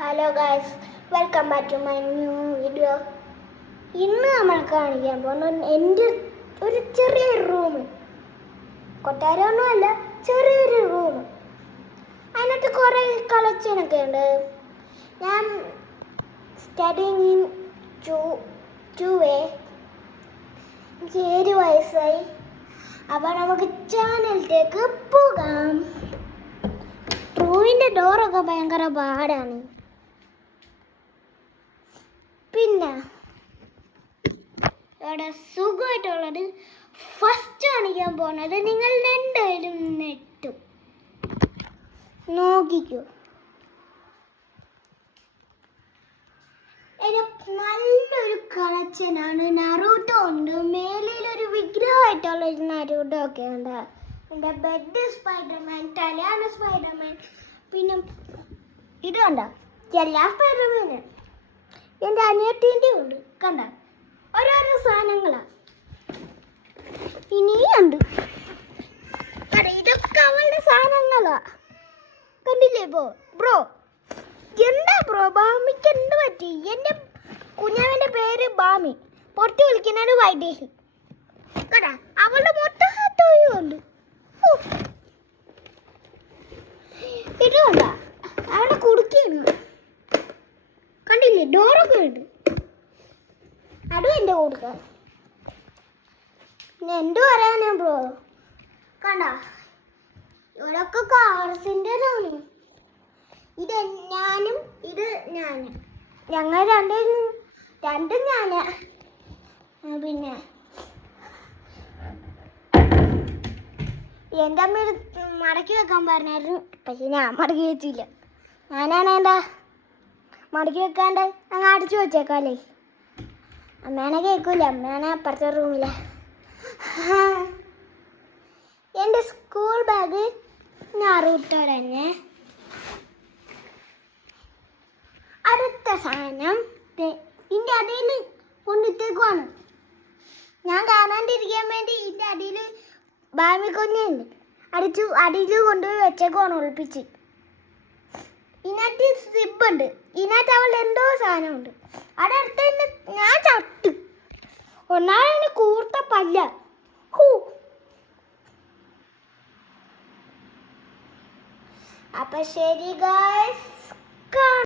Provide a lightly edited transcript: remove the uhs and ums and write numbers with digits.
Hello guys, welcome back to my new video. ഇന്ന് നമ്മൾ കാണിക്കാൻ പോകുന്നത് എൻ്റെ ഒരു ചെറിയ റൂം. കൊട്ടാരമൊന്നുമല്ല, ചെറിയൊരു റൂം. അതിനകത്ത് കുറേ കളക്ഷനൊക്കെ ഉണ്ട്. ഞാൻ സ്റ്റഡിങ് ഇൻ 2A. എനിക്ക് 7 വയസ്സായി. അപ്പോൾ നമുക്ക് ചാനലിലേക്ക് പോകാം. റൂമിൻ്റെ ഡോറൊക്കെ ഭയങ്കര പാടാണ്. പിന്നെ ഇവിടെ സുഖമായിട്ടുള്ളത് ഫസ്റ്റ് കാണിക്കാൻ പോകുന്നത് നിങ്ങൾ രണ്ടുപേരും നെട്ടും നോക്കിക്കോ. നല്ലൊരു കളക്ഷനാണ്. നറൂട്ടോ ഉണ്ട്, മേലിലൊരു വിഗ്രഹമായിട്ടുള്ള ഒരു നറൂട്ടോ ഒക്കെ ഉണ്ട്. എൻ്റെ ബെഡ് സ്പൈഡർമാൻ, തലയാണ് സ്പൈഡർമാൻ. പിന്നെ ഇത് കണ്ട എല്ലാ സ്പൈഡർമാനും. എൻ്റെ അനിയത്തിൻ്റെ ഉണ്ട്, കണ്ട ഓരോരോ സാധനങ്ങളാണ്. ഇനിയുണ്ട്, ഇതൊക്കെ അവളുടെ സാധനങ്ങളാ. കണ്ടില്ലേ ബ്രോ? എന്താ ബ്രോ, ബാമിക്ക് എന്ത് പറ്റി? എൻ്റെ കുഞ്ഞാവൻ്റെ പേര് ബാമി, പുറത്ത് വിളിക്കുന്നത് വൈദേഹി. കണ്ട അവളുടെ മൊത്തം ഹാത്തോയും ഉണ്ട്. ഇത് കണ്ട അവളുടെ കുടുക്കിയാണ്. കണ്ടില്ലേ, ഡോറൊക്കെ ഉണ്ട്. അതും എൻ്റെ കൊടുക്ക. പിന്നെ എന്ത് പറയാനാ ബ്രോ? കണ്ട ഇവിടൊക്കെ കാർസിൻ്റെതാണ്. ഇത് ഞാനും ഇത് ഞാനും, ഞങ്ങൾ രണ്ടും ഞാന്. പിന്നെ എൻ്റെ അമ്മ മടക്കി വെക്കാൻ പറഞ്ഞായിരുന്നു, പക്ഷെ ഞാൻ മടക്കി വെച്ചില്ല. ഞാനാണ് എന്താ മടക്കി വെക്കാണ്ട് അങ്ങ് അടിച്ചു വെച്ചേക്കാല്ലേ. അമ്മേനെ കേൾക്കൂല, അമ്മേനെ അപ്പുറത്തെ റൂമിലെ. എൻ്റെ സ്കൂൾ ബാഗ് നറൂട്ടോ തന്നെ. അടുത്ത സാധനം ഇതിൻ്റെ അടിയിൽ കൊണ്ടിട്ടേക്കുവാണ്. ഞാൻ കാണാണ്ടിരിക്കാൻ വേണ്ടി ഇതിൻ്റെ അടിയിൽ ബാമിക്കൊന്നുണ്ട്, അടിയിൽ കൊണ്ടുപോയി വെച്ചേക്കുവാണ് ഒളിപ്പിച്ച്. ഇതിനകത്ത് സിബുണ്ട്, ഇതിനകത്ത് അവളുടെ എന്തോ സാധനമുണ്ട്. അവിടെ അടുത്ത് തന്നെ ഞാൻ ചട്ടു. ഒന്നാമത് കൂർത്ത പല്ല. അപ്പൊ ശരി ഗായ്സ്.